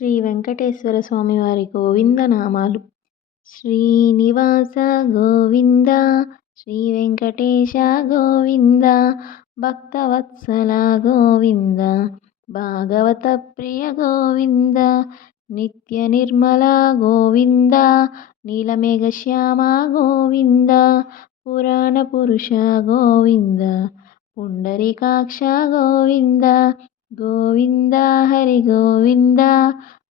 శ్రీ వెంకటేశ్వర స్వామి వారి గోవింద నామాలు. శ్రీనివాస గోవింద, శ్రీ వెంకటేశ గోవింద, భక్తవత్సల గోవింద, భాగవత ప్రియ గోవింద, నిత్య నిర్మల గోవింద, నీలమేఘ శ్యామ గోవింద, పురాణ పురుష గోవింద, పుండరీకాక్ష గోవింద, గోవింద హరి గోవింద,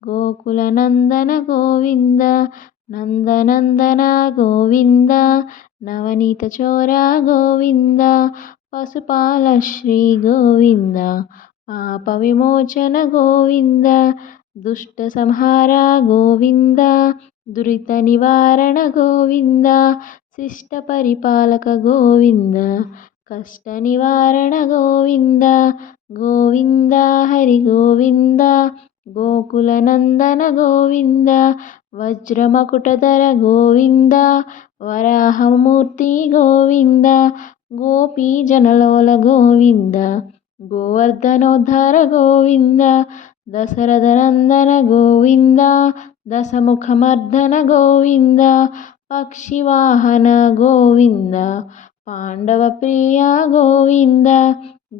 గోకుల నందన గోవింద, నందనందన గోవింద, నవనీత చోర గోవింద, పశుపాల శ్రీ గోవింద, పాప విమోచన గోవింద, దుష్ట సంహార గోవింద, దురిత నివారణ గోవింద, శిష్ట పరిపాలక గోవింద, కష్ట నివారణ గోవింద, గోవింద హరి గోవింద, గోకుల నందన గోవింద, వజ్రమకుటధర గోవింద, వరాహమూర్తి గోవింద, గోపీ జనలోల గోవింద, గోవర్ధనోద్ధర గోవింద, దశరథ నందన గోవింద, దశముఖమర్దన గోవింద, పక్షివాహన గోవింద, పాండవ ప్రియ గోవింద,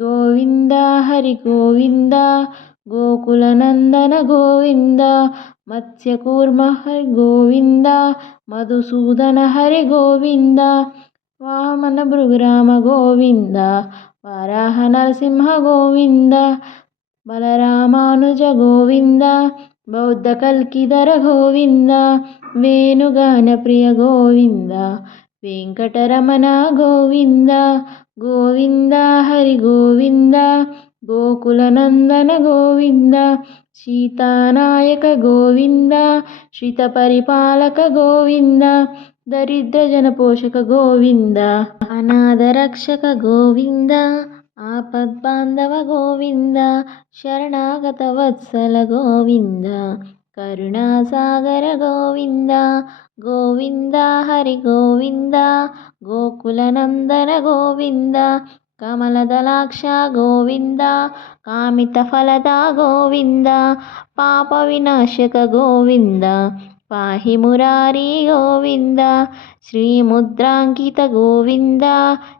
గోవింద హరి గోవింద, గోకుల నందన గోవింద, మత్స్యకూర్మ హరి గోవింద, మధుసూదన హరి గోవింద, వామన భృగురామ గోవింద, వరాహ నరసింహ గోవింద, బలరామానుజ గోవింద, బౌద్ధ కల్కిధర గోవింద, వేణుగాన ప్రియ గోవింద, వెంకటరమణ గోవింద, గోవింద హరి గోవింద, గోకుల నందన గోవింద, సీతానాయక గోవింద, శ్రిత పరిపాలక గోవింద, దరిద్ర జన పోషక గోవింద, అనాథ రక్షక గోవింద, ఆపద్బాంధవ గోవింద, శరణాగత వత్సల గోవింద, కరుణాసాగర గోవింద, గోవింద హరి గోవింద, గోకుల నందన గోవింద, కమలదలాక్ష గోవింద, కామిత ఫలద గోవింద, పాప వినాశక గోవింద, పాహి మురారి గోవింద, శ్రీముద్రాంకిత గోవింద,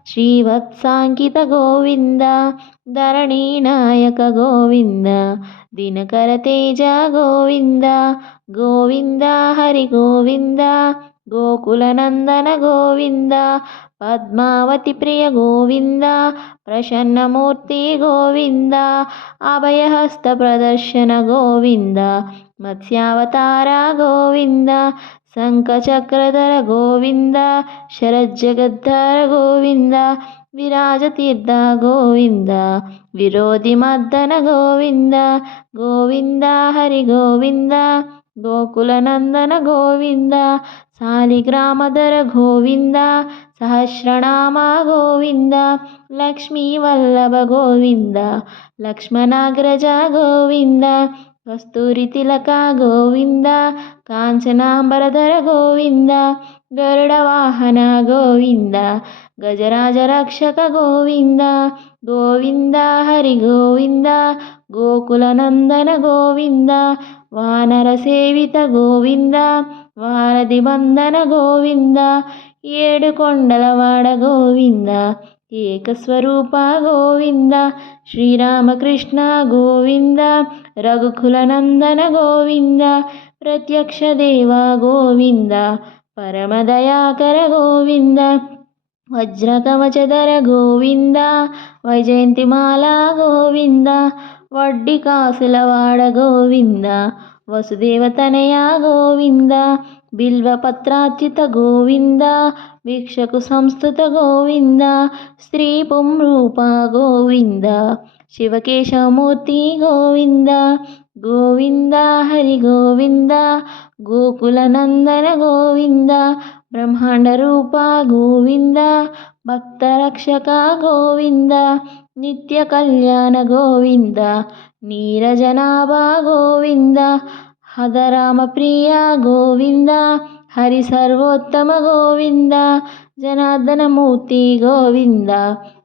శ్రీవత్సాంకిత గోవింద, ధరణీనాయక గోవింద, దినకర తేజ గోవింద, గోవింద హరి గోవింద, గోకుల నందన గోవింద, పద్మావతి ప్రియ గోవింద, ప్రసన్నమూర్తి గోవింద, అభయహస్త ప్రదర్శన గోవింద, మత్స్యావతార గోవింద, శంఖచక్రధర గోవింద, శరజ్జగద్ధర గోవింద, విరాజతీర్థ గోవింద, విరోధి మర్దన గోవింద, గోవింద హరి గోవింద, గోకుల నందన గోవింద, శాలిగ్రామధర గోవింద, సహస్రనామ గోవింద, లక్ష్మీ వల్లభ గోవింద, లక్ష్మణాగ్రజ గోవింద, కస్తూరి తిలక గోవింద, కాంచనాంబరధర గోవింద, గరుడ వాహన గోవింద, గజరాజ రక్షక గోవింద, గోవింద హరి గోవింద, గోకుల నందన గోవింద, వానర సేవిత గోవింద, వారధి బంధన గోవింద, ఏడు కొండలవాడ గోవింద, ఏకస్వరూప గోవింద, శ్రీరామకృష్ణ గోవింద, రఘుకుల నందన గోవింద, ప్రత్యక్ష దేవ గోవింద, పరమదయాకర గోవింద, వజ్రకవచధర గోవింద, వైజయంతిమాల గోవింద, వడ్డి కాసులవాడ గోవింద, వసుదేవతనయ గోవింద, బిల్వపత్రార్చిత గోవింద, భిక్షకు సంస్థుత గోవింద, స్త్రీ పుంరూప గోవింద, శివకేశవమూర్తి గోవింద, గోవింద హరి గోవింద, గోకుల నందన గోవింద, బ్రహ్మాండ రూప గోవింద, భక్త రక్షక గోవింద, నిత్య కళ్యాణ గోవింద, నీరజనాభ గోవింద, హదరామ ప్రియ గోవింద, హరి సర్వోత్తమ గోవింద, జనార్దనమూర్తి గోవింద,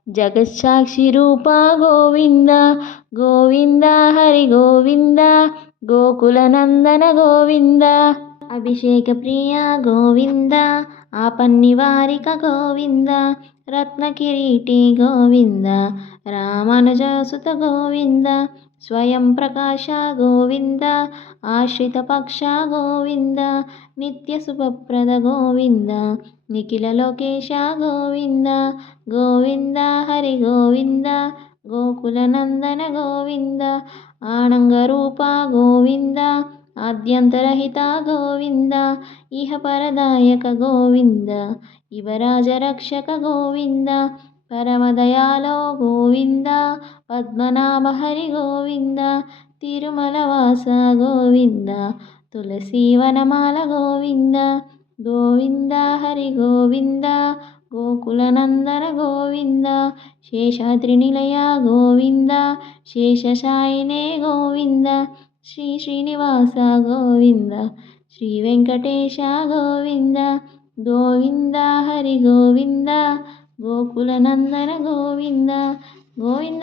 జగత్సాక్షి రూప గోవింద, గోవింద హరి గోవింద, గోకులనందన గోవింద. అభిషేక ప్రియ గోవింద, ఆపన్నివారిక గోవింద, రత్నకిరీటి గోవింద, రామానుజసుత గోవింద, స్వయం ప్రకాశ గోవింద, ఆశ్రిత పక్ష గోవింద, నిత్య శుభప్రద గోవింద, నిఖిల లోకేశ గోవింద. గోవింద హరి గోవింద, గోకులనందన గోవింద, ఆనంగరూప గోవింద, ఆద్యంతరహిత గోవింద, ఇహ పరదాయక గోవింద, యువరాజరక్షక గోవింద, పరమదయాలో గోవింద, పద్మనాభ హరి గోవింద, తిరుమలవాస గోవింద, తులసీవనమాల గోవింద. గోవింద హరి గోవింద, గోకులనందన గోవింద, శేషాద్రి నిలయ గోవింద, శేషశాయినే గోవింద, శ్రీ శ్రీనివాస గోవింద, శ్రీ వెంకటేశ గోవింద. గోవింద హరి గోవింద, గోకులనందన గోవింద. గోవింద.